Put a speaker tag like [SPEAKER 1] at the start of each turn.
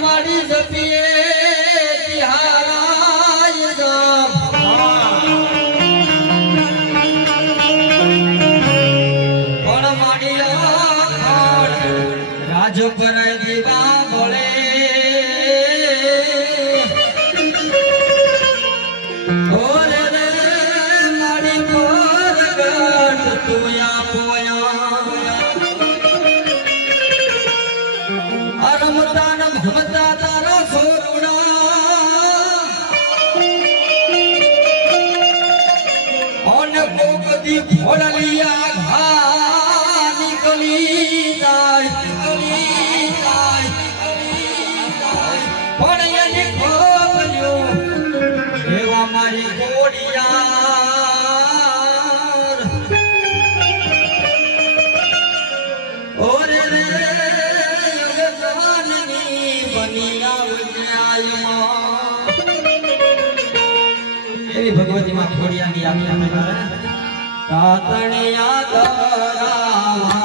[SPEAKER 1] મારી જપીએ. કોકદી ઘોડલિયા ઘા નીકળી જાય નીકળી જાય. પણ એને ખોલ્યું એવા મારી ગોડિયાર ઓરે રે યુગદાનની બની આવજે આયમાં. એવી ભગવતી માં ખોડિયાની આજ્ઞા મેં તાતણિયા દરા